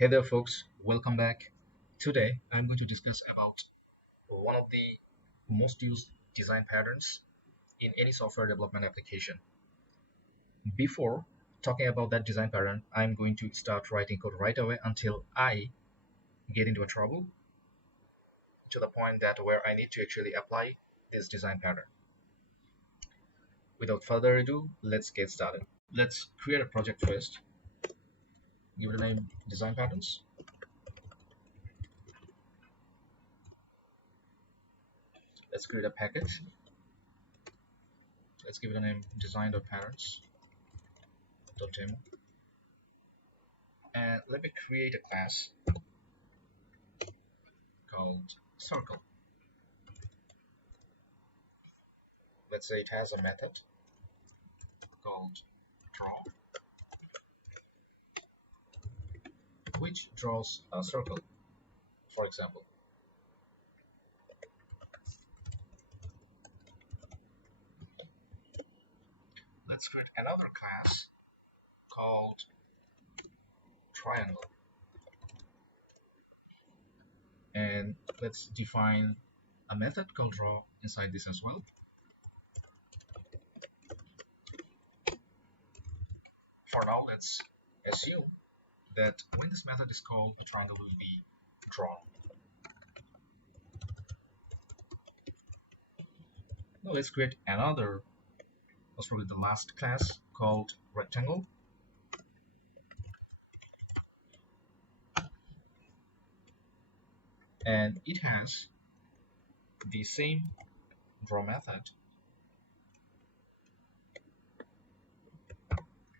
Hey there folks, welcome back. Today I'm going to discuss about one of the most used design patterns in any software development application. Before talking about that design pattern, I'm going to start writing code right away until I get into a trouble to the point that where I need to actually apply this design pattern. Without further ado, let's get started. Let's create a project first. Give it a name design patterns. Let's create a package. Let's give it a name design.patterns.demo. And let me create a class called circle. Let's say it has a method called draw, which draws a circle, for example. Let's create another class called triangle, and let's define a method called draw inside this as well. For now, let's assume that when this method is called, a triangle will be drawn. Now let's create another, most probably the last class, called rectangle. And it has the same draw method,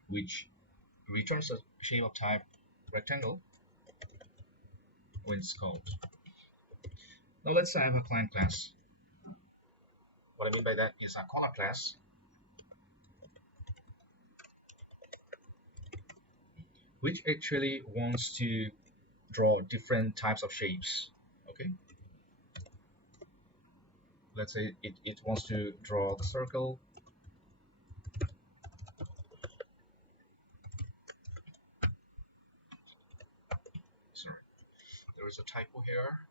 which returns a shape of type rectangle when it's called. Now let's say I have a client class. What I mean by that is a corner class, which actually wants to draw different types of shapes. Okay, let's say it wants to draw the circle. Sorry, there is a typo here.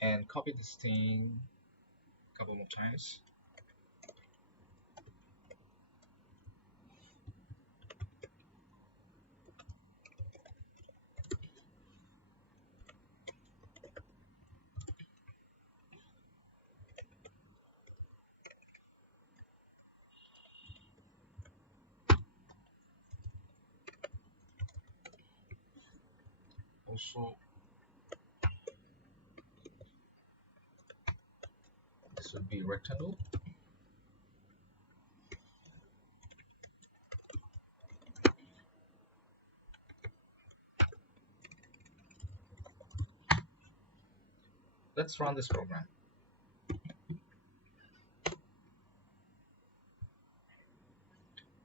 And copy this thing a couple more times. Also, this would be rectangle. Let's run this program.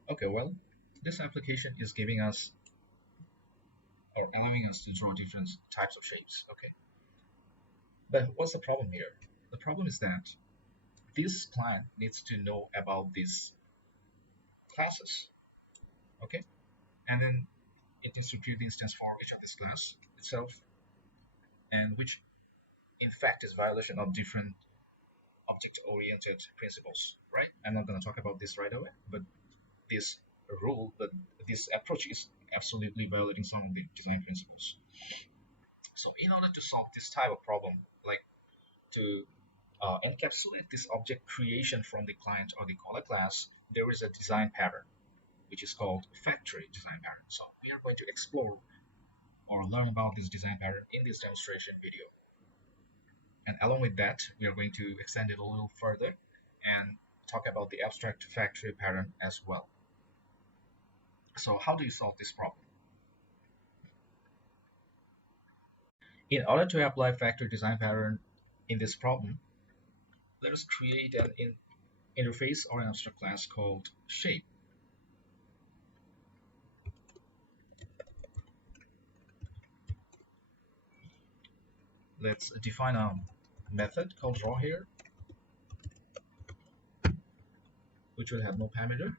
Okay, well, this application is giving us or allowing us to draw different types of shapes. Okay, but what's the problem here? The problem is that this client needs to know about these classes. Okay, and then it needs to create the instance for each of this class itself, and which in fact is violation of different object-oriented principles, right? I'm not going to talk about this right away, but this rule, that this approach is absolutely violating some of the design principles. So in order to solve this type of problem, like to encapsulate this object creation from the client or the caller class, there is a design pattern which is called factory design pattern. So we are going to explore or learn about this design pattern in this demonstration video. And along with that, we are going to extend it a little further and talk about the abstract factory pattern as well. So how do you solve this problem? In order to apply factory design pattern in this problem, let us create an interface or an abstract class called shape. Let's define a method called draw here. which will have no parameter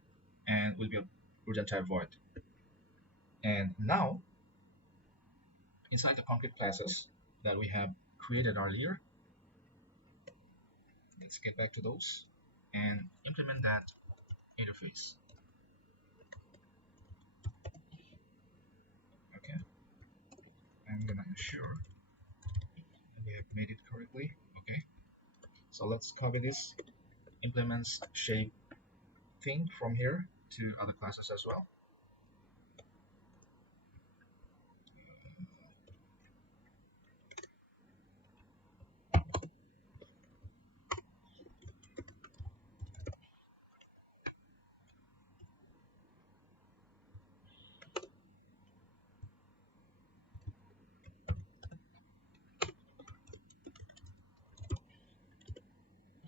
and will be a boolean type void. And now inside the concrete classes that we have created earlier, let's get back to those and implement that interface. Okay, I'm gonna ensure that we have made it correctly. Okay, so let's copy this implements shape thing from here to other classes as well.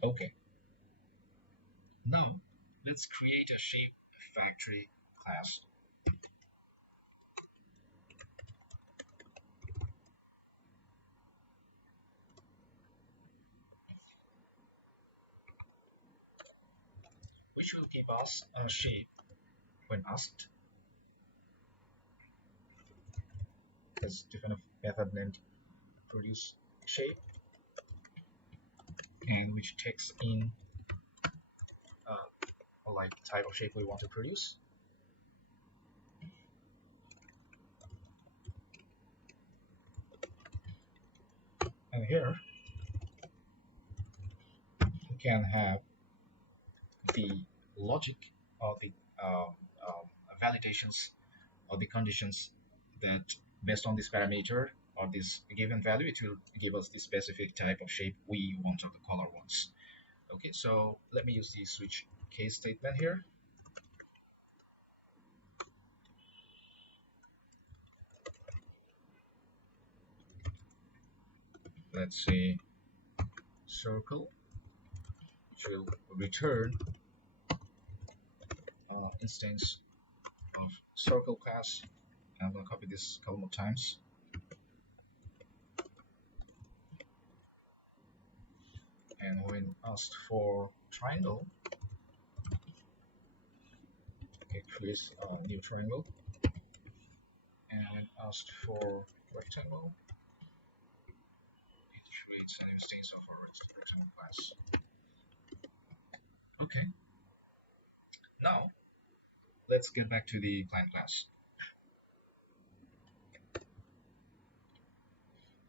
Okay, now let's create a shape factory class. Which will give us a shape when asked. There's different method named produce shape, and which takes in like type of shape we want to produce. And here we can have the logic or the validations or the conditions that based on this parameter or this given value, it will give us the specific type of shape we want or the color wants. Okay, so let me use the switch case statement here. Let's say circle, which will return instance of circle class. I'm going to copy this a couple more times. And when asked for triangle, okay, create a new triangle. And when asked for rectangle, it creates an instance of a rectangle class. Okay. Now let's get back to the client class.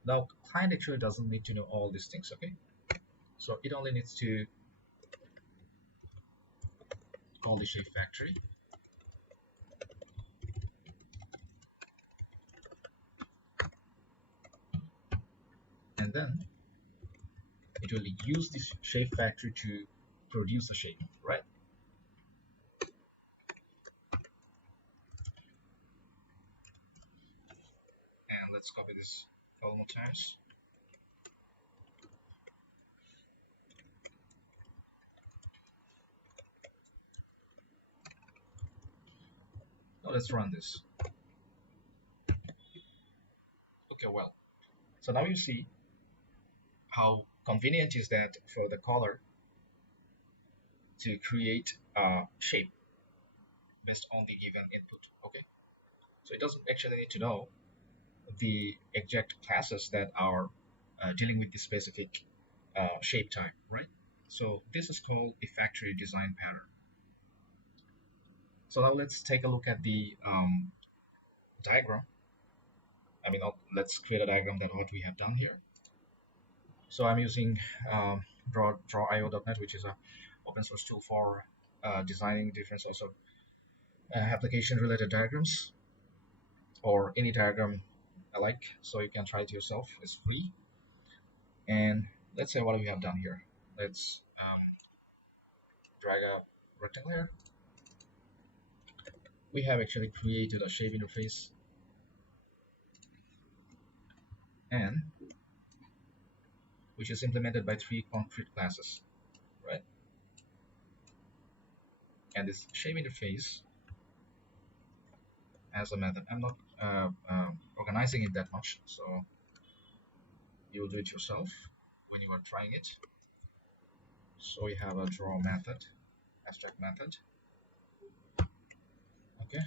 Now client actually doesn't need to know all these things, okay? So it only needs to call the shape factory, and then it will use this shape factory to produce a shape, right? And let's copy this a couple more times. Now let's run this. Okay, well, so now you see how convenient is that for the caller to create a shape based on the given input. Okay, so it doesn't actually need to know the exact classes that are dealing with the specific shape type, right? So this is called a factory design pattern. So now let's take a look at the diagram. I mean, let's create a diagram that what we have done here. So I'm using Draw.io.net, which is a open source tool for designing different sorts of application related diagrams or any diagram alike. So you can try it yourself. It's free. And let's say what we have done here. Let's drag a rectangle here. We have actually created a shape interface, and which is implemented by 3 concrete classes, right? And this shape interface has a method. I'm not organizing it that much, so you'll do it yourself when you are trying it. So we have a draw method abstract method. Okay,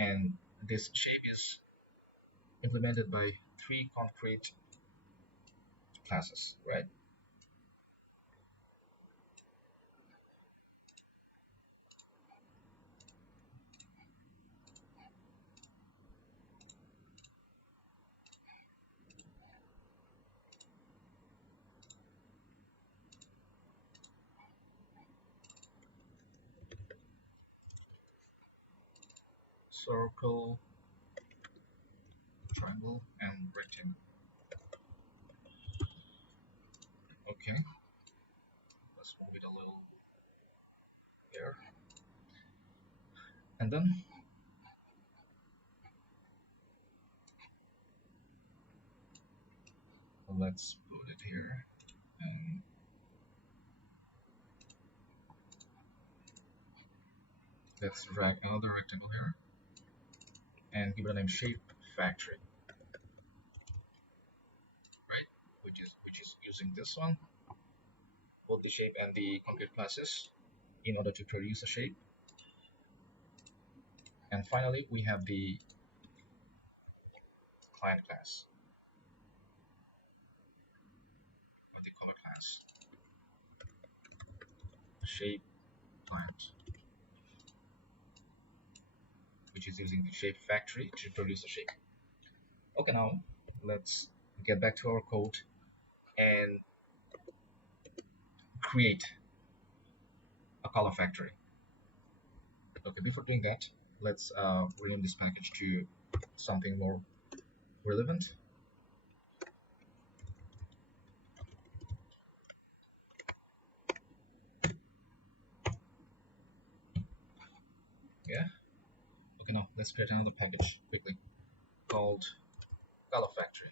and this shape is implemented by three concrete classes, right? Circle, triangle, and rectangle. Okay, let's move it a little here, and then let's put it here, and let's drag another rectangle here, and give it a name shape factory, right? Which is using this one, both the shape and the concrete classes, in order to produce a shape. And finally, we have the client class, or the color class, shape client, which is using the shape factory to produce a shape. Okay, now let's get back to our code and create a color factory. Okay, before doing that, let's rename this package to something more relevant. Yeah. Okay, now let's create another package quickly called color factory.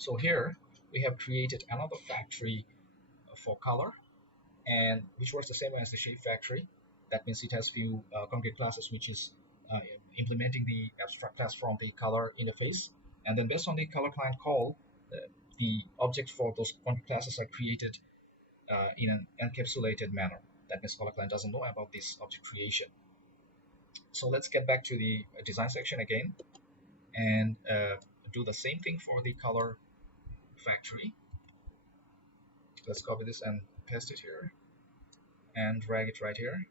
So here we have created another factory for color, and which works the same way as the shape factory. That means it has few concrete classes which is uh, implementing the abstract class from the color interface, and then based on the color client call, the objects for those concrete classes are created in an encapsulated manner. That means color client doesn't know about this object creation. So let's get back to the design section again and do the same thing for the color factory. Let's copy this and paste it here and drag it right here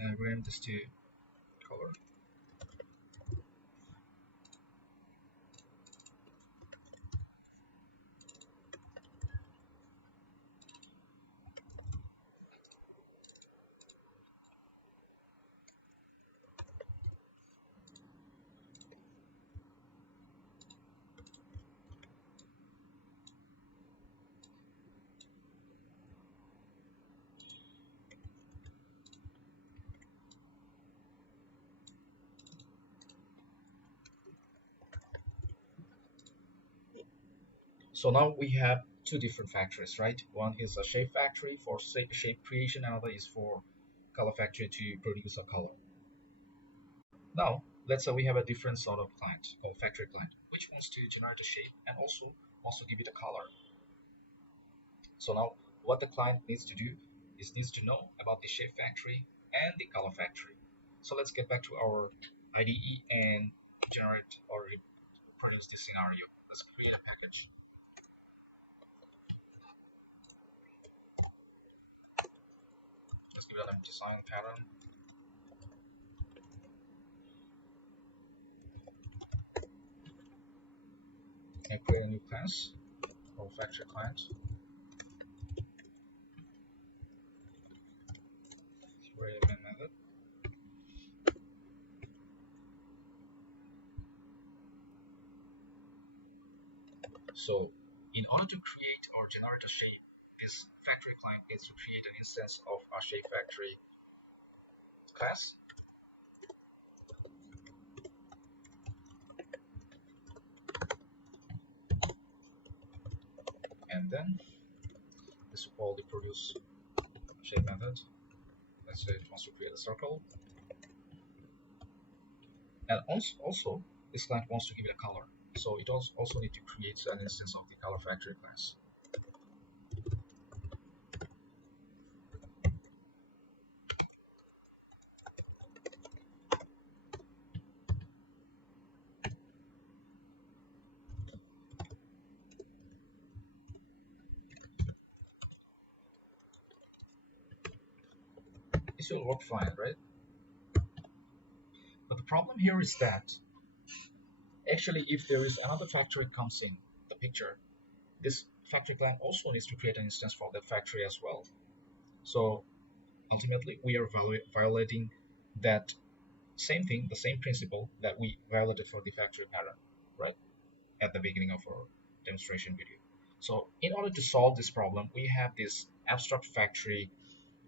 and rename this to color. So now we have two different factories, right? One is a shape factory for shape creation, another is for color factory to produce a color. Now, let's say we have a different sort of client, a factory client, which wants to generate a shape and also wants to give it a color. So now what the client needs to do is needs to know about the shape factory and the color factory. So let's get back to our IDE and generate or reproduce this scenario. Let's create a package. Let's give it a design pattern. And create a new class or factory client. Create a main method. So in order to create or generate a shape, this factory client gets to create an instance of our shape factory class. And then this will call the produce shape method. Let's say it wants to create a circle. And also this client wants to give it a color. So it also need to create an instance of the color factory class. This will work fine, right? But the problem here is that actually if there is another factory comes in the picture, this factory client also needs to create an instance for that factory as well. So ultimately we are violating that same thing, the same principle that we violated for the factory pattern, right? At the beginning of our demonstration video. So in order to solve this problem, we have this abstract factory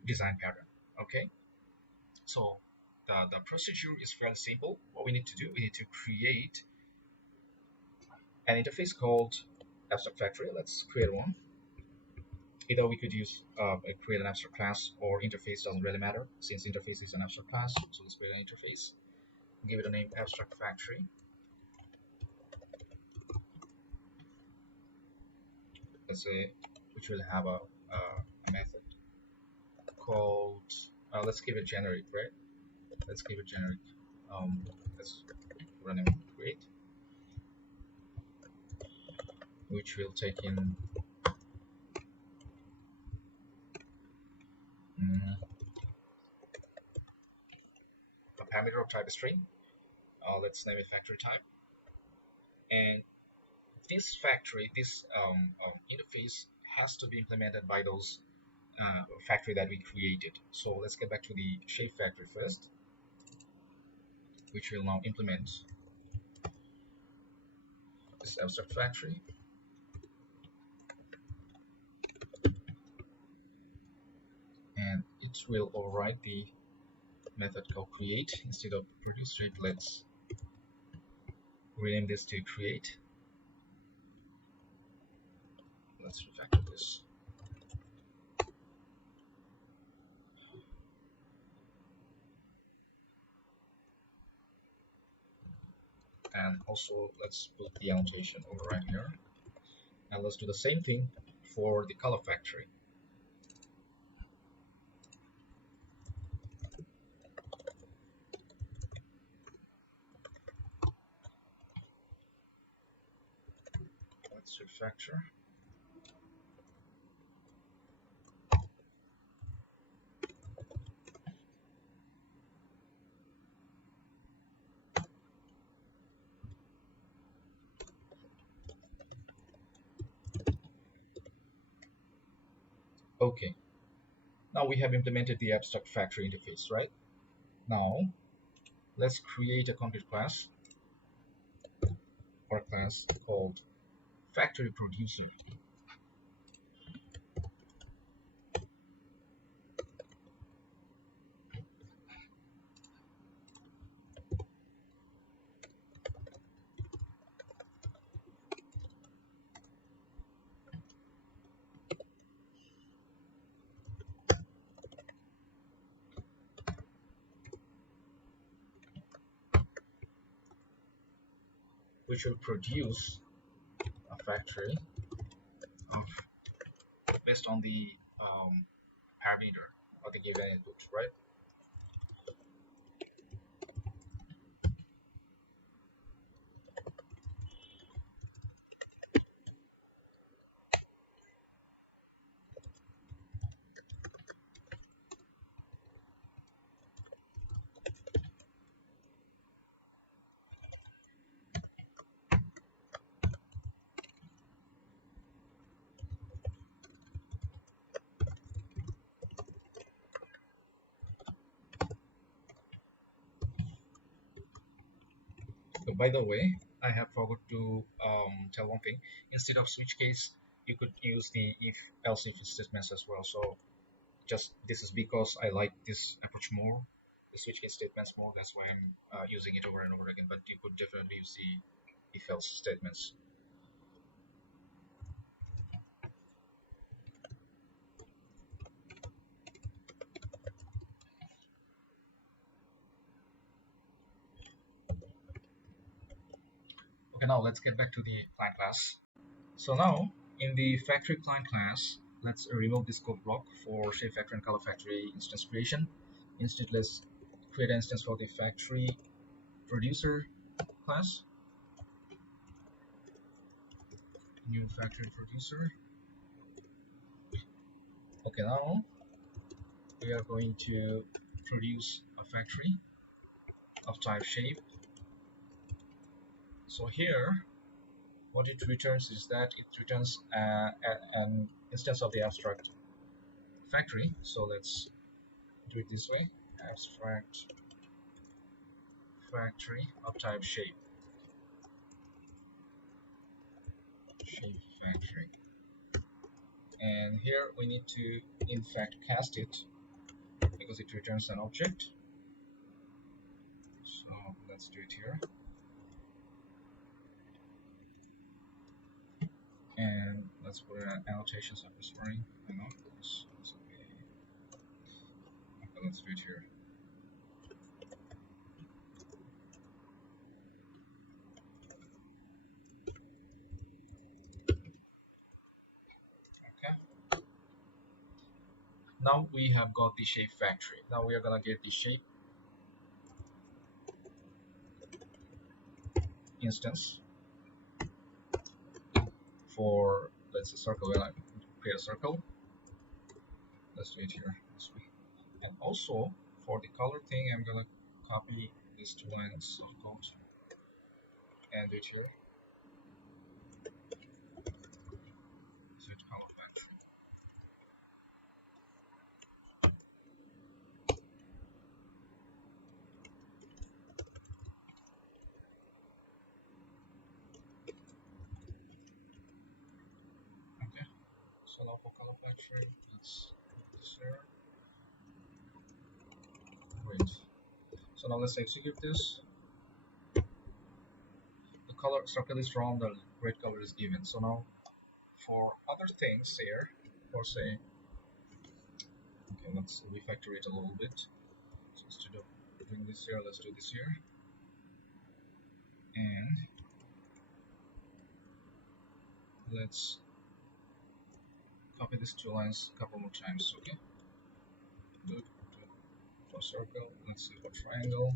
design pattern, okay? So the procedure is fairly simple. What we need to do, we need to create an interface called abstract factory. Let's create one. Either we could use create an abstract class or interface, doesn't really matter since interface is an abstract class. So let's create an interface, give it a name abstract factory. Let's say which will have a method called let's give it generic, right? Let's give it generic. Let's run and create, which will take in a parameter of type string. Let's name it factory type. And this factory, this interface has to be implemented by those factory that we created. So let's get back to the shape factory first, which will now implement this abstract factory. And it will override the method called create instead of produce shape. Let's rename this to create. Let's refactor this. And also let's put the annotation over right here. And let's do the same thing for the color factory. Let's refactor. Okay, now we have implemented the abstract factory interface, right? Now let's create a concrete class, or a class called factory producer, which will produce a factory of based on the parameter or the given input, right? So by the way, I have forgot to tell one thing. Instead of switch case, you could use the if statements as well. So just this is because I like this approach more, the switch case statements more. That's why I'm using it over and over again. But you could definitely use the if else statements. Okay, now let's get back to the client class. So now in the factory client class, let's remove this code block for shape factory and color factory instance creation. Instead, let's create an instance for the factory producer class. New factory producer. Okay, now we are going to produce a factory of type shape. So here, what it returns is that it returns an instance of the abstract factory. So let's do it this way: abstract factory of type shape factory. And here we need to in fact cast it because it returns an object. So let's do it here. And let's put an annotation surface running. I know this is okay. Okay, let's do it here. Okay. Now we have got the shape factory. Now we are gonna get the shape instance for, let's say, circle. When I create a circle, let's do it here this way. And also for the color thing, I'm gonna copy these two lines of code and do it here. Set color factory. Okay. So now for color factory, let's put this here. Great. So now let's execute this. The color circle is drawn, the red color is given. So now for other things here, for say, okay, let's refactor it a little bit. So instead of doing this here, let's do this here, and let's copy these two lines a couple more times. Okay, good. For circle, let's see for triangle,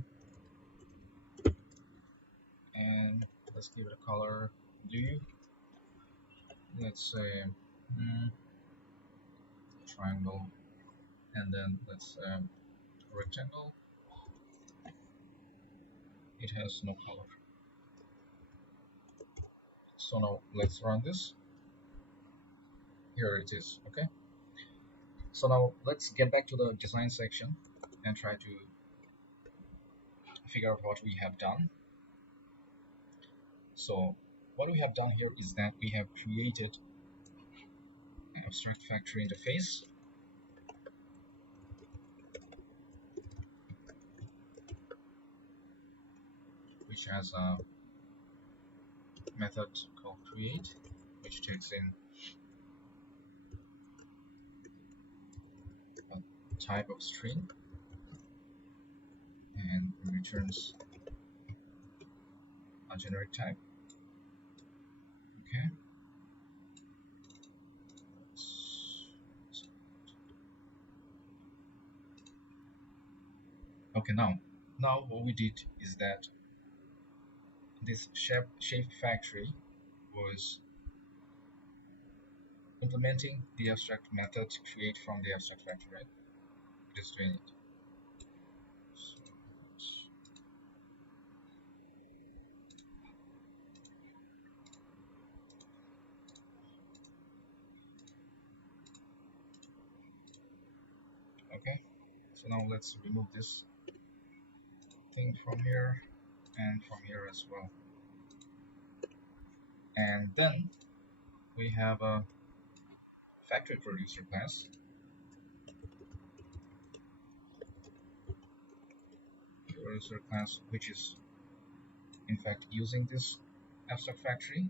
and let's give it a color blue. Let's say triangle, and then let's rectangle. It has no color. So now let's run this. Here it is. Okay, so now let's get back to the design section and try to figure out what we have done. So what we have done here is that we have created an abstract factory interface, which has a method called create, which takes in a type of string and returns a generic type. Okay. Okay, now what we did is that this shape factory was implementing the abstract method create from the abstract factory, right? It is doing it. Okay, so now let's remove this thing from here and from here as well. And then we have a factory producer class. Producer class, which is in fact using this abstract factory.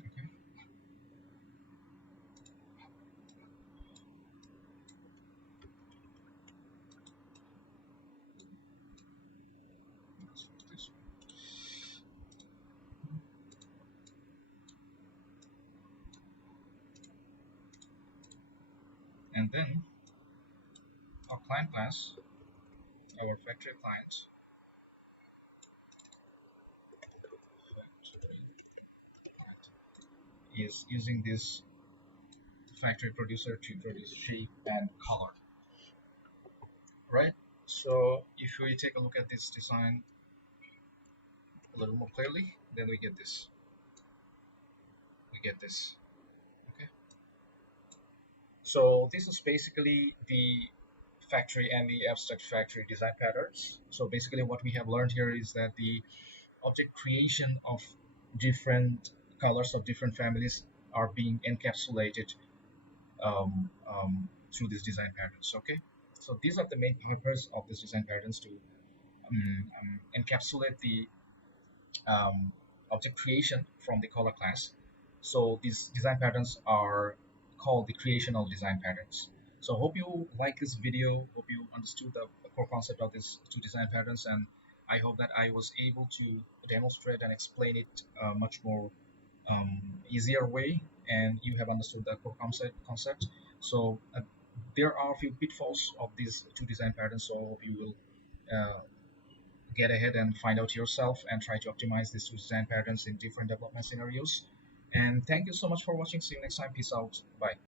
Okay. Let's put this one. And then our client class, our factory client, is using this factory producer to produce shape and color, right? So if we take a look at this design a little more clearly, then we get this. Okay, so this is basically the factory and the abstract factory design patterns. So basically what we have learned here is that the object creation of different colors of different families are being encapsulated through these design patterns. Okay, so these are the main purpose of this design patterns, to encapsulate the object creation from the color class. So these design patterns are called the creational design patterns. So hope you like this video, hope you understood the core concept of these two design patterns, and I hope that I was able to demonstrate and explain it much more easier way, and you have understood the core concept. So there are a few pitfalls of these two design patterns, so I hope you will get ahead and find out yourself and try to optimize these two design patterns in different development scenarios. And thank you so much for watching. See you next time. Peace out. Bye.